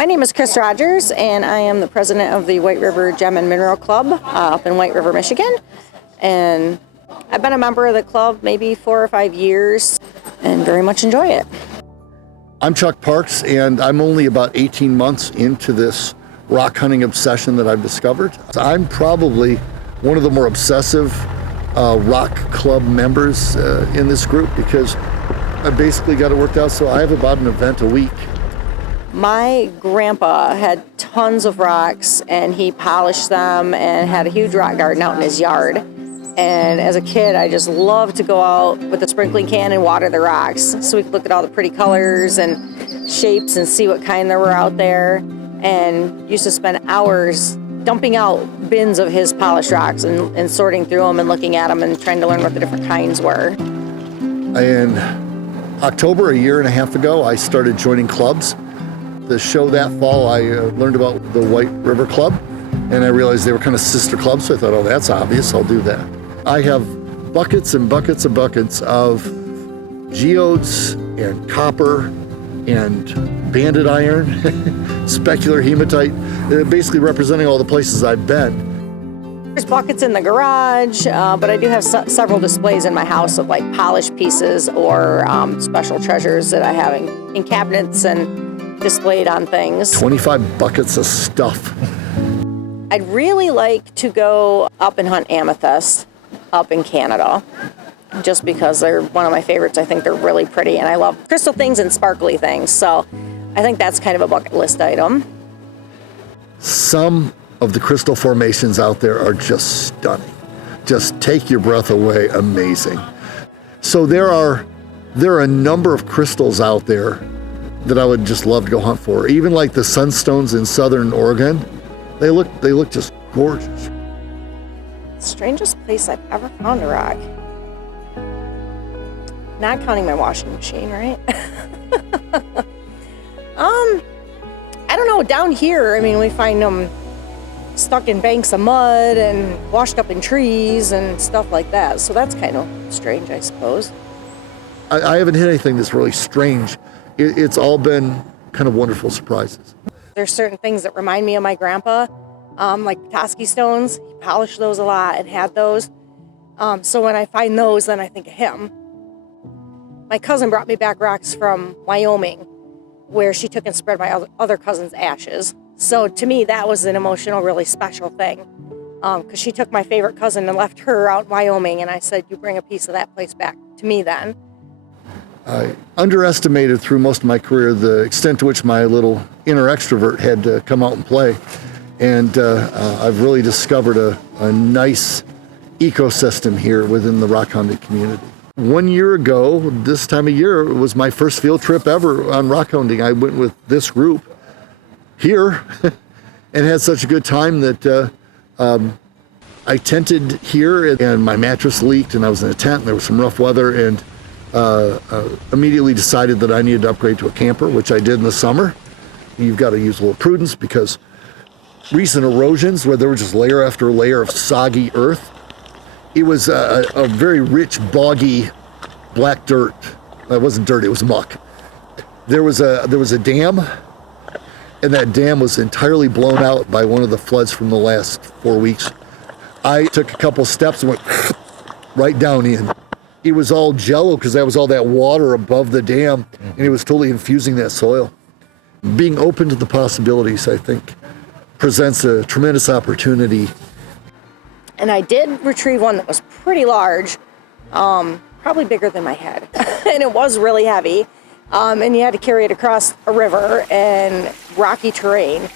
My name is Chris Rogers, and I am the president of the White River Gem and Mineral Club up in White River, Michigan. And I've been a member of the club maybe 4 or 5 years and very much enjoy it. I'm Chuck Parks, and I'm only about 18 months into this rock hunting obsession that I've discovered. I'm probably one of the more obsessive rock club members in this group because I basically got it worked out so I have about an event a week. My grandpa had tons of rocks, and he polished them and had a huge rock garden out in his yard. And as a kid, I just loved to go out with a sprinkling can and water the rocks so we could look at all the pretty colors and shapes and see what kind there were out there. And used to spend hours dumping out bins of his polished rocks and sorting through them and looking at them and trying to learn what the different kinds were. In October, a year and a half ago, I started joining clubs. The show that fall, I learned about the White River Club, and I realized they were kind of sister clubs, so I thought, oh, that's obvious, I'll do that. I have buckets and buckets and buckets of geodes and copper and banded iron, specular hematite, basically representing all the places I've been. There's buckets in the garage, but I do have several displays in my house of like polished pieces or special treasures that I have in cabinets and displayed on things. 25 buckets of stuff. I'd really like to go up and hunt amethyst up in Canada, just because they're one of my favorites. I think they're really pretty, and I love crystal things and sparkly things, so I think that's kind of a bucket list item. Some of the crystal formations out there are just stunning. Just take your breath away, amazing. So there are a number of crystals out there that I would just love to go hunt for. Even like the sunstones in southern Oregon, they look just gorgeous. Strangest place I've ever found a rock. Not counting my washing machine, right? I don't know, down here, I mean, we find them stuck in banks of mud and washed up in trees and stuff like that. So that's kind of strange, I suppose. I haven't hit anything that's really strange. It's all been kind of wonderful surprises. There's certain things that remind me of my grandpa, like Petoskey stones. He polished those a lot and had those. So when I find those, then I think of him. My cousin brought me back rocks from Wyoming, where she took and spread my other cousin's ashes. So to me, that was an emotional, really special thing. Because she took my favorite cousin and left her out in Wyoming, and I said, you bring a piece of that place back to me then. I underestimated through most of my career the extent to which my little inner extrovert had to come out and play. And I've really discovered a nice ecosystem here within the rock hunting community. 1 year ago, this time of year, it was my first field trip ever on rock hunting. I went with this group here and had such a good time that I tented here and my mattress leaked and I was in a tent and there was some rough weather and immediately decided that I needed to upgrade to a camper, which I did in the summer. You've got to use a little prudence because recent erosions where there was just layer after layer of soggy earth. It was a very rich, boggy, black dirt. It wasn't dirt, it was muck. There was a dam, and that dam was entirely blown out by one of the floods from the last 4 weeks. I took a couple steps and went right down in. It was all jello because that was all that water above the dam, and it was totally infusing that soil. Being open to the possibilities, I think, presents a tremendous opportunity. And I did retrieve one that was pretty large, probably bigger than my head, and it was really heavy. And you had to carry it across a river and rocky terrain.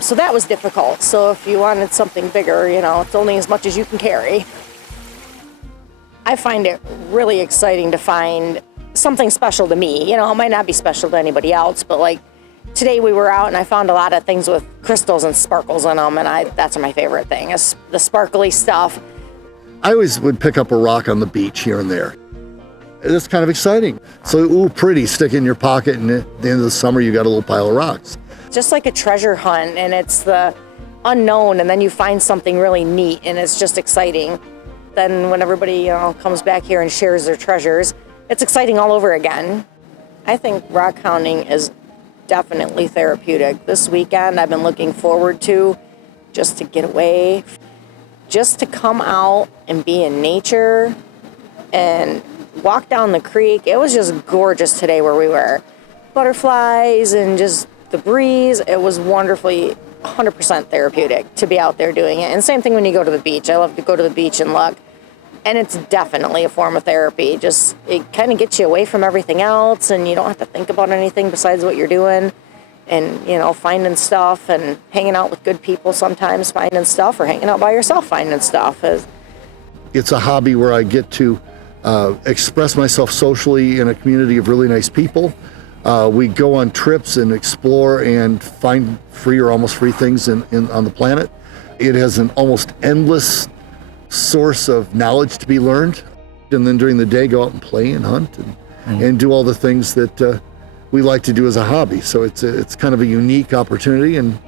So that was difficult. So if you wanted something bigger, it's only as much as you can carry. I find it really exciting to find something special to me. It might not be special to anybody else, but like today we were out and I found a lot of things with crystals and sparkles in them, and that's my favorite thing, is the sparkly stuff. I always would pick up a rock on the beach here and there. It's kind of exciting. So, ooh, pretty, stick it in your pocket, and at the end of the summer you got a little pile of rocks. Just like a treasure hunt, and it's the unknown, and then you find something really neat, and it's just exciting. Then when everybody comes back here and shares their treasures, it's exciting all over again. I think rock hounding is definitely therapeutic. This weekend I've been looking forward to just to get away, just to come out and be in nature and walk down the creek. It was just gorgeous today where we were. Butterflies and just the breeze. It was wonderfully 100% therapeutic to be out there doing it. And same thing when you go to the beach. I love to go to the beach and look. And it's definitely a form of therapy. Just, it kind of gets you away from everything else, and you don't have to think about anything besides what you're doing. And, you know, finding stuff and hanging out with good people sometimes, finding stuff, or hanging out by yourself finding stuff. It's a hobby where I get to express myself socially in a community of really nice people. We go on trips and explore and find free or almost free things on the planet. It has an almost endless source of knowledge to be learned. And then during the day, go out and play and hunt and do all the things that we like to do as a hobby. So it's kind of a unique opportunity, and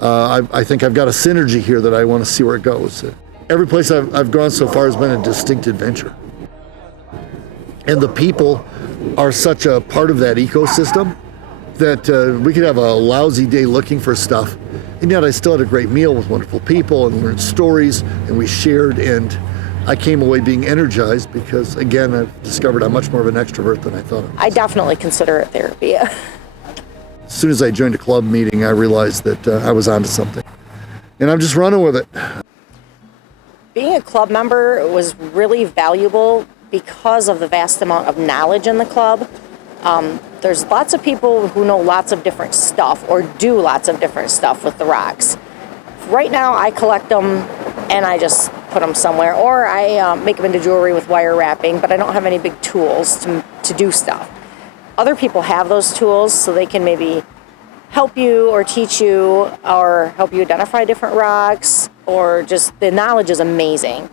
I think I've got a synergy here that I want to see where it goes. Every place I've gone so far has been a distinct adventure. And the people are such a part of that ecosystem that we could have a lousy day looking for stuff, and yet I still had a great meal with wonderful people and learned stories, and we shared, and I came away being energized because, again, I've discovered I'm much more of an extrovert than I thought I was. I definitely consider it therapy. As soon as I joined a club meeting, I realized that I was onto something, and I'm just running with it. Being a club member was really valuable because of the vast amount of knowledge in the club. There's lots of people who know lots of different stuff or do lots of different stuff with the rocks. Right now, I collect them and I just put them somewhere, or I make them into jewelry with wire wrapping, but I don't have any big tools to do stuff. Other people have those tools, so they can maybe help you or teach you or help you identify different rocks, or just the knowledge is amazing.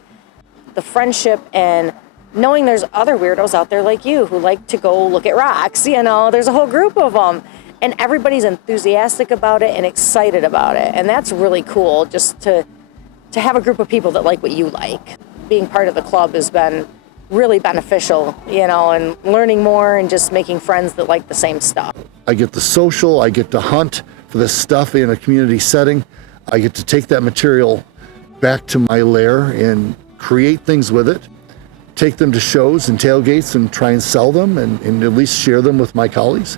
The friendship and knowing there's other weirdos out there like you who like to go look at rocks, you know, there's a whole group of them, and everybody's enthusiastic about it and excited about it, and that's really cool, just to have a group of people that like what you like. Being part of the club has been really beneficial, you know, and learning more and just making friends that like the same stuff. I get the social, I get to hunt for this stuff in a community setting. I get to take that material back to my lair and create things with it, take them to shows and tailgates and try and sell them and at least share them with my colleagues.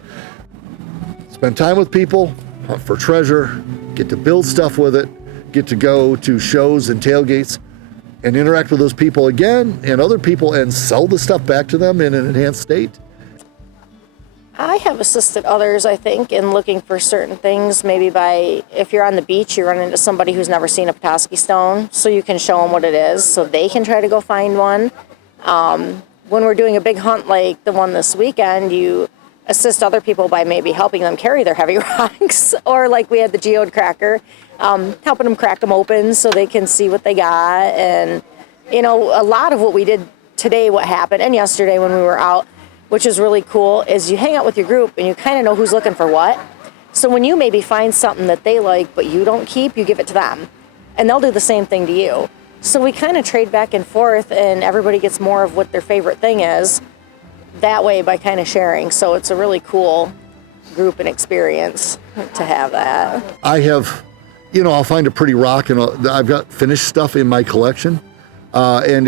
Spend time with people, hunt for treasure, get to build stuff with it, get to go to shows and tailgates and interact with those people again and other people and sell the stuff back to them in an enhanced state. I have assisted others, I think, in looking for certain things, maybe by, if you're on the beach, you run into somebody who's never seen a Petoskey stone, so you can show them what it is, so they can try to go find one. When we're doing a big hunt like the one this weekend, you assist other people by maybe helping them carry their heavy rocks, or like we had the geode cracker, helping them crack them open so they can see what they got. And, you know, a lot of what we did today, what happened, and yesterday when we were out, which is really cool, is you hang out with your group and you kind of know who's looking for what. So when you maybe find something that they like but you don't keep, you give it to them, and they'll do the same thing to you. So we kind of trade back and forth, and everybody gets more of what their favorite thing is that way by kind of sharing. So it's a really cool group and experience to have that. I have, you know, I'll find a pretty rock, and I've got finished stuff in my collection, and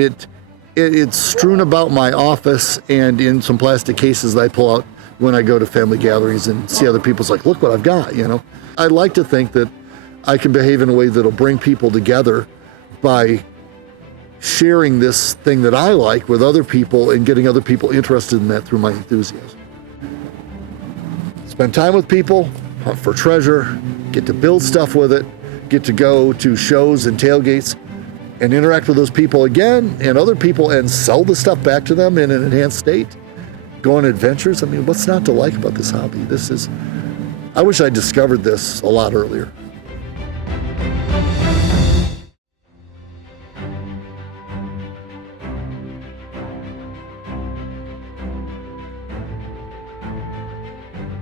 it's strewn about my office and in some plastic cases that I pull out when I go to family gatherings and see other people's like, look what I've got, you know. I like to think that I can behave in a way that'll bring people together by sharing this thing that I like with other people and getting other people interested in that through my enthusiasm. Spend time with people, hunt for treasure, get to build stuff with it, get to go to shows and tailgates and interact with those people again and other people and sell the stuff back to them in an enhanced state. Go on adventures. I mean, what's not to like about this hobby? I wish I discovered this a lot earlier.